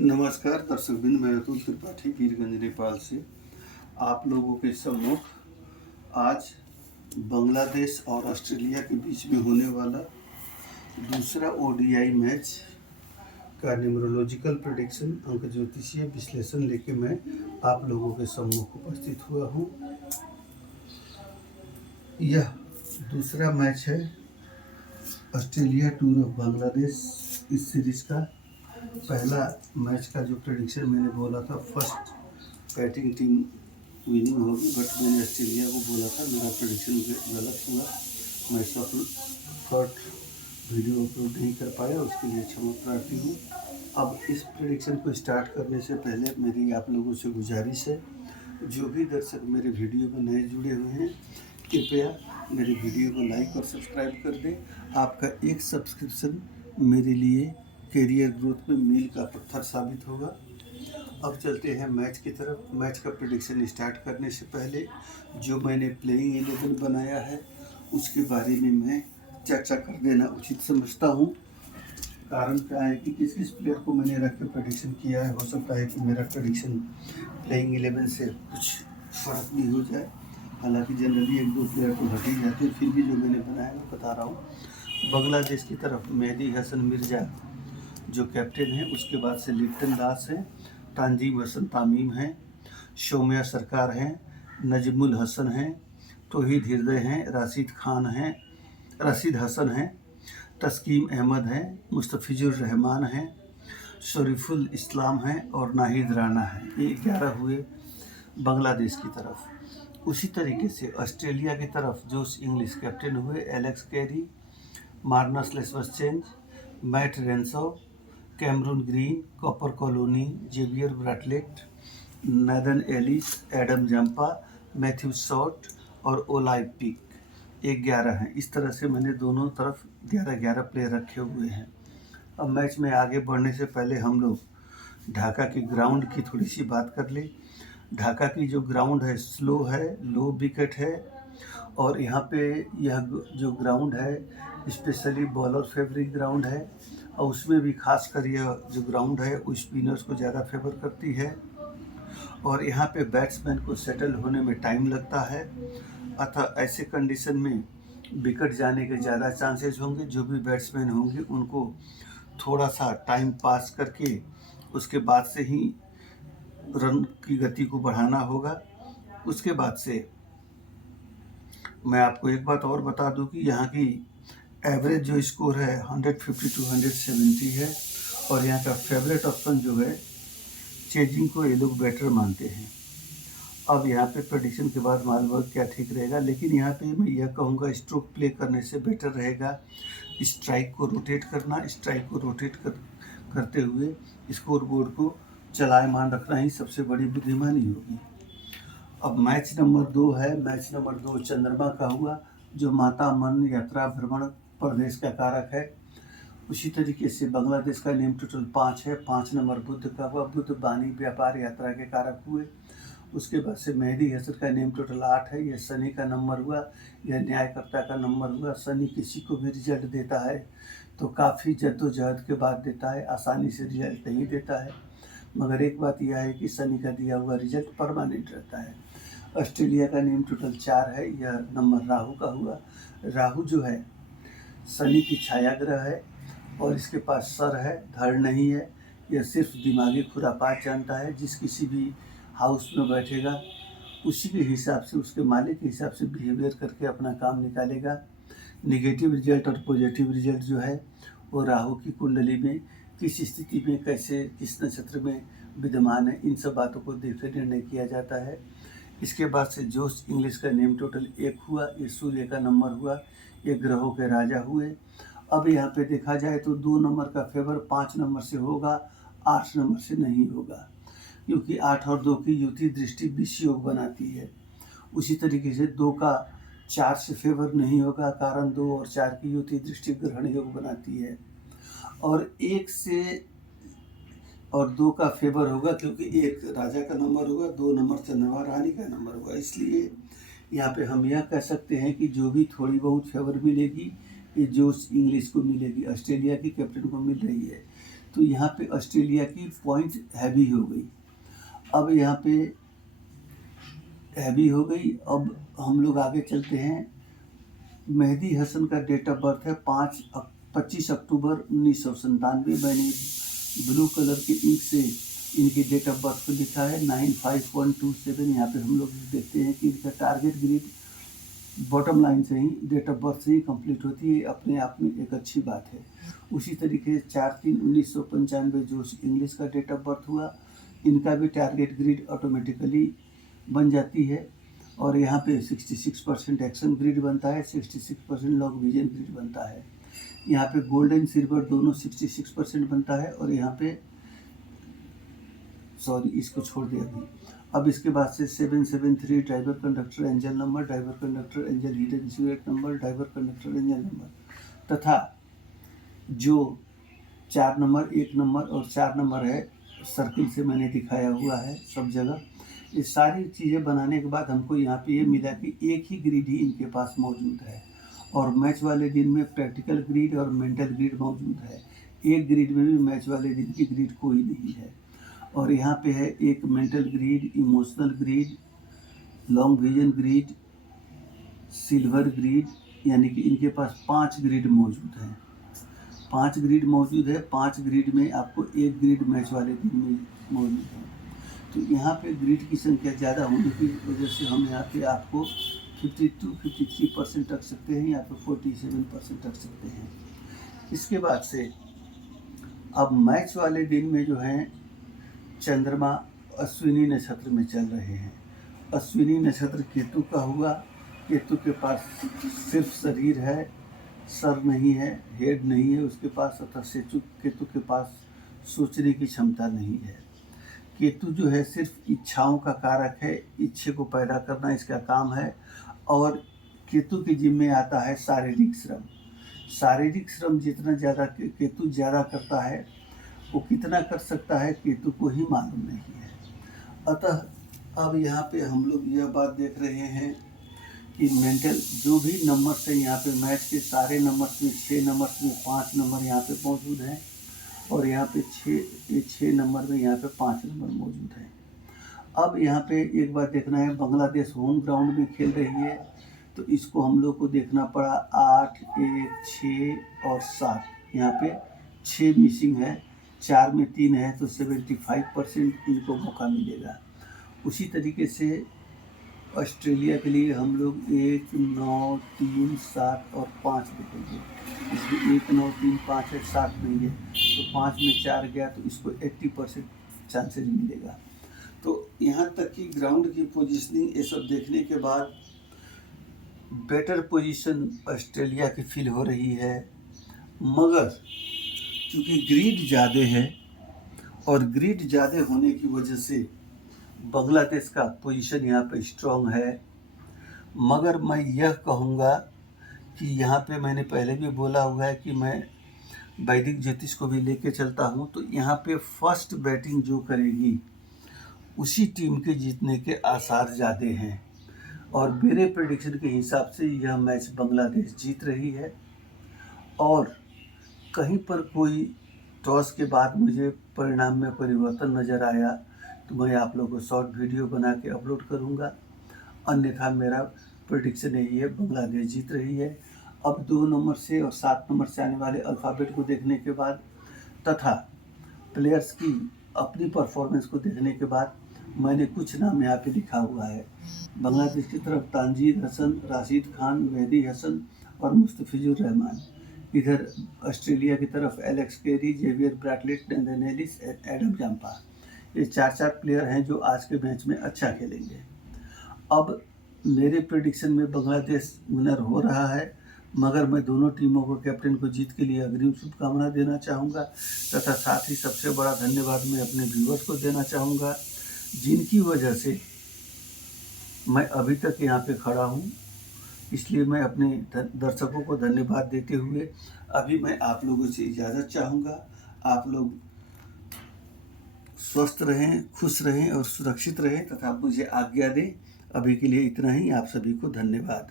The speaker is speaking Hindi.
नमस्कार दर्शकबिंद, मैं अतुल त्रिपाठी वीरगंज नेपाल से आप लोगों के सम्मुख आज बांग्लादेश और ऑस्ट्रेलिया के बीच में होने वाला दूसरा ओडीआई मैच का न्यूमरोलॉजिकल प्रेडिक्शन अंक ज्योतिषीय विश्लेषण लेके मैं आप लोगों के सम्मुख उपस्थित हुआ हूँ। यह दूसरा मैच है ऑस्ट्रेलिया टूर ऑफ बांग्लादेश इस सीरीज का। पहला मैच का जो प्रेडिक्शन मैंने बोला था, फर्स्ट बैटिंग टीम विनिंग होगी, बट मैंने ऑस्ट्रेलिया को बोला था, मेरा प्रेडिक्शन गलत हुआ। मैं थर्ड वीडियो अपलोड नहीं कर पाया, उसके लिए क्षमा प्रार्थी हूँ। अब इस प्रेडिक्शन को स्टार्ट करने से पहले मेरी आप लोगों से गुजारिश है, जो भी दर्शक मेरे वीडियो में नए जुड़े हुए हैं, कृपया मेरे वीडियो को लाइक और सब्सक्राइब कर दें। आपका एक सब्सक्रिप्शन मेरे लिए कैरियर ग्रोथ में मील का पत्थर साबित होगा। अब चलते हैं मैच की तरफ। मैच का प्रेडिक्शन स्टार्ट करने से पहले जो मैंने प्लेइंग 11 बनाया है उसके बारे में मैं चर्चा कर देना उचित समझता हूँ। कारण क्या है कि किस किस प्लेयर को मैंने रख के प्रेडिक्शन किया है। हो सकता है कि मेरा प्रेडिक्शन प्लेइंग 11 से कुछ फर्क भी हो जाए, हालांकि जनरली एक दो प्लेयर तो हट ही जाते हैं, फिर भी जो मैंने बनाया मैं बता रहा हूँ। बांग्लादेश की तरफ मेहदी हसन मिर्ज़ा जो कैप्टन है, उसके बाद से लिप्टन दास है, तानजीम हसन तामीम है, शोम्या सरकार हैं, नजमुल हसन हैं, तौहीद हृदय हैं, राशिद हसन हैं, तस्कीम अहमद हैं, मुस्तफिजुर रहमान हैं, शरीफुल इस्लाम हैं और नाहिद राना है। ये 11 हुए बांग्लादेश की तरफ। उसी तरीके से ऑस्ट्रेलिया की तरफ जोश इंग्लिश कैप्टन हुए, एलेक्स कैरी, मार्नस लेस्वसचेंज, Matt Renshaw, Cameron Green, Cooper कॉलोनी, Xavier Bartlett, Nathan Ellis, Adam Zampa, Matthew Short और ओलाई पिक। 11 हैं। इस तरह से मैंने दोनों तरफ 11-11 प्लेयर रखे हुए हैं। अब मैच में आगे बढ़ने से पहले हम लोग ढाका की ग्राउंड की थोड़ी सी बात कर ले। ढाका की जो ग्राउंड है स्लो है, लो विकेट है, और यहाँ पे यह जो ग्राउंड है स्पेशली बॉलर फेवरिट ग्राउंड है, और उसमें भी खासकर यह जो ग्राउंड है वो स्पिनर्स को ज़्यादा फेवर करती है, और यहाँ पे बैट्समैन को सेटल होने में टाइम लगता है। अतः ऐसे कंडीशन में विकेट जाने के ज़्यादा चांसेस होंगे। जो भी बैट्समैन होंगे उनको थोड़ा सा टाइम पास करके उसके बाद से ही रन की गति को बढ़ाना होगा। उसके बाद से मैं आपको एक बात और बता दूं कि यहाँ की एवरेज जो स्कोर है 150 to 170 है, और यहाँ का फेवरेट ऑप्शन जो है चेजिंग को ये लोग बेटर मानते हैं। अब यहाँ पे प्रेडिक्शन के बाद मालूम क्या ठीक रहेगा, लेकिन यहाँ पे मैं यह कहूँगा स्ट्रोक प्ले करने से बेटर रहेगा स्ट्राइक को रोटेट करना। स्ट्राइक को रोटेट करते हुए स्कोर बोर्ड को चलायमान रखना ही सबसे बड़ी बुद्धिमानी होगी। अब मैच नंबर 2 है। मैच नंबर 2 चंद्रमा का हुआ, जो माता मन यात्रा भ्रमण प्रदेश का कारक है। उसी तरीके से बांग्लादेश का नेम टोटल 5 है। 5 नंबर बुध का हुआ, बुध वाणी व्यापार यात्रा के कारक हुए। उसके बाद से मेहदी हसन का नेम टोटल 8 है। यह शनि का नंबर हुआ, यह न्यायकर्ता का नंबर हुआ। शनि किसी को भी रिजल्ट देता है तो काफ़ी जद्दोजहद के बाद देता है, आसानी से रिजल्ट नहीं देता है, मगर एक बात यह है कि शनि का दिया हुआ रिजल्ट परमानेंट रहता है। ऑस्ट्रेलिया का नेम टोटल 4 है। यह नंबर राहु का हुआ। राहु जो है शनि की छाया ग्रह है, और इसके पास सर है, धड़ नहीं है। यह सिर्फ दिमागी खुरापात जानता है। जिस किसी भी हाउस में बैठेगा उसी के हिसाब से, उसके मालिक के हिसाब से बिहेवियर करके अपना काम निकालेगा। नेगेटिव रिजल्ट और पॉजिटिव रिजल्ट जो है वो राहु की कुंडली में किस स्थिति में, कैसे, किस नक्षत्र में विद्यमान है, इन सब बातों को देख निर्णय किया जाता है। इसके बाद से जोश इंग्लिश का नेम टोटल 1 हुआ। ये सूर्य का नंबर हुआ, ये ग्रहों के राजा हुए। अब यहाँ पे देखा जाए तो 2 नंबर का फेवर 5 नंबर से होगा, 8 नंबर से नहीं होगा, क्योंकि 8 और 2 की युति दृष्टि विष योग बनाती है। उसी तरीके से 2 का 4 से फेवर नहीं होगा, कारण 2 और 4 की युति दृष्टि ग्रहण योग बनाती है। और 1 से और 2 का फेवर होगा, क्योंकि 1 राजा का नंबर होगा, 2 नंबर चंद्रमा रानी का नंबर होगा। इसलिए यहाँ पे हम यह कह सकते हैं कि जो भी थोड़ी बहुत फेवर मिलेगी ये जोश इंग्लिश को मिलेगी, ऑस्ट्रेलिया की कैप्टन को मिल रही है। तो यहाँ पे ऑस्ट्रेलिया की पॉइंट हैवी हो गई। अब यहाँ पे हैवी हो गई। अब हम लोग आगे चलते हैं। मेहदी हसन का डेट ऑफ बर्थ है 25 अक्टूबर 1997। मैंने ब्लू कलर के इंक से इनकी डेट ऑफ बर्थ को लिखा है 95127। यहाँ पे हम लोग देखते हैं कि इनका टारगेट ग्रिड बॉटम लाइन से ही डेट ऑफ बर्थ से ही कंप्लीट होती है, अपने आप में एक अच्छी बात है। उसी तरीके से 4/3/1995 जो इंग्लिश का डेट ऑफ बर्थ हुआ, इनका भी टारगेट ग्रिड ऑटोमेटिकली बन जाती है। और यहाँ पे 66% एक्शन ग्रिड बनता है, 66% लॉन्ग विजन ग्रिड बनता है। यहाँ पे गोल्ड एंड सिल्वर दोनों 66% बनता है। और यहाँ पे इसको छोड़ दिया अभी। अब इसके बाद से 773 driver conductor angel number, driver conductor angel hidden secret number, driver conductor angel number तथा जो 4 नंबर, 1 नंबर और 4 नंबर है, सर्किल से मैंने दिखाया हुआ है सब जगह। ये सारी चीज़ें बनाने के बाद हमको यहाँ पे ये मिला कि एक ही ग्रिड ही इनके पास मौजूद है। और मैच वाले दिन में प्रैक्टिकल ग्रिड और मेंटल ग्रिड मौजूद है। एक ग्रिड में भी मैच वाले दिन की ग्रिड कोई नहीं है। और यहाँ पे है एक mental grid, emotional grid, long vision grid, silver grid, यानी कि इनके पास 5 ग्रिड मौजूद हैं। 5 ग्रिड मौजूद है। 5 ग्रिड में आपको एक ग्रिड मैच वाले दिन में मौजूद है। तो यहाँ पे ग्रिड की संख्या ज़्यादा होने की वजह से हम यहाँ पे आपको 52-53% रख सकते हैं, यहाँ पे 47% रख सकते हैं। इसके बाद से अब मैच वाले दिन में जो है चंद्रमा अश्विनी नक्षत्र में चल रहे हैं। अश्विनी नक्षत्र केतु का हुआ। केतु के पास सिर्फ शरीर है, सर नहीं है, हेड नहीं है उसके पास, तथा केतु के पास सोचने की क्षमता नहीं है। केतु जो है सिर्फ इच्छाओं का कारक है, इच्छे को पैदा करना इसका काम है। और केतु के जिम्मे आता है शारीरिक श्रम। शारीरिक श्रम जितना ज़्यादा केतु ज़्यादा करता है, वो कितना कर सकता है केतु को ही मालूम नहीं है। अतः अब यहाँ पे हम लोग यह बात देख रहे हैं कि मेंटल जो भी नंबर्स हैं यहाँ पे मैच के सारे नंबर्स में 6 नंबर्स में 5 नंबर यहाँ पे मौजूद हैं। और यहाँ पे 6 नंबर में यहाँ पे 5 नंबर मौजूद हैं। अब यहाँ पे एक बात देखना है, बांग्लादेश होम ग्राउंड में खेल रही है, तो इसको हम लोग को देखना पड़ा 8, 1, 6 और 7। यहाँ पे 6 मिसिंग है, 4 में 3 है, तो 75% इनको मौका मिलेगा। उसी तरीके से ऑस्ट्रेलिया के लिए हम लोग 1, 9, 3, 7 और 5 देखेंगे। इसमें 1, 9, 3, 5 है, 7 नहीं है, तो 5 में 4 गया, तो इसको 80% चांसेस मिलेगा। तो यहाँ तक कि ग्राउंड की पोजीशनिंग ये सब देखने के बाद बेटर पोजीशन ऑस्ट्रेलिया की फील हो रही है। मगर चूँकि ग्रिड ज़्यादा है और ग्रिड ज़्यादा होने की वजह से बांग्लादेश का पोजीशन यहाँ पे स्ट्रॉन्ग है। मगर मैं यह कहूँगा कि यहाँ पे मैंने पहले भी बोला हुआ है कि मैं वैदिक ज्योतिष को भी लेके चलता हूँ। तो यहाँ पे फर्स्ट बैटिंग जो करेगी उसी टीम के जीतने के आसार ज़्यादा हैं। और मेरे प्रेडिक्शन के हिसाब से यह मैच बांग्लादेश जीत रही है। और कहीं पर कोई टॉस के बाद मुझे परिणाम में परिवर्तन नज़र आया तो मैं आप लोगों को शॉर्ट वीडियो बना के अपलोड करूंगा। अन्यथा मेरा प्रेडिक्शन यही है, बांग्लादेश जीत रही है। अब 2 नंबर से और 7 नंबर से आने वाले अल्फ़ाबेट को देखने के बाद तथा प्लेयर्स की अपनी परफॉर्मेंस को देखने के बाद मैंने कुछ नाम यहाँ पे लिखा हुआ है। बांग्लादेश की तरफ तानजीद हसन, राशिद खान, मेहदी हसन और मुस्तफिजुर रहमान। इधर ऑस्ट्रेलिया की तरफ Alex Carey, Xavier Bartlett, Nathan Ellis, Adam Zampa. ये 4 प्लेयर हैं जो आज के मैच में अच्छा खेलेंगे। अब मेरे प्रेडिक्शन में बांग्लादेश विनर हो रहा है, मगर मैं दोनों टीमों को कैप्टन को जीत के लिए अग्रिम शुभकामना देना चाहूँगा। तथा साथ ही सबसे बड़ा धन्यवाद मैं अपने व्यूअर्स को देना चाहूँगा, जिनकी वजह से मैं अभी तक यहाँ पे खड़ा हूँ। इसलिए मैं अपने दर्शकों को धन्यवाद देते हुए अभी मैं आप लोगों से इजाज़त चाहूँगा। आप लोग स्वस्थ रहें, खुश रहें और सुरक्षित रहें तथा मुझे आज्ञा दें। अभी के लिए इतना ही। आप सभी को धन्यवाद।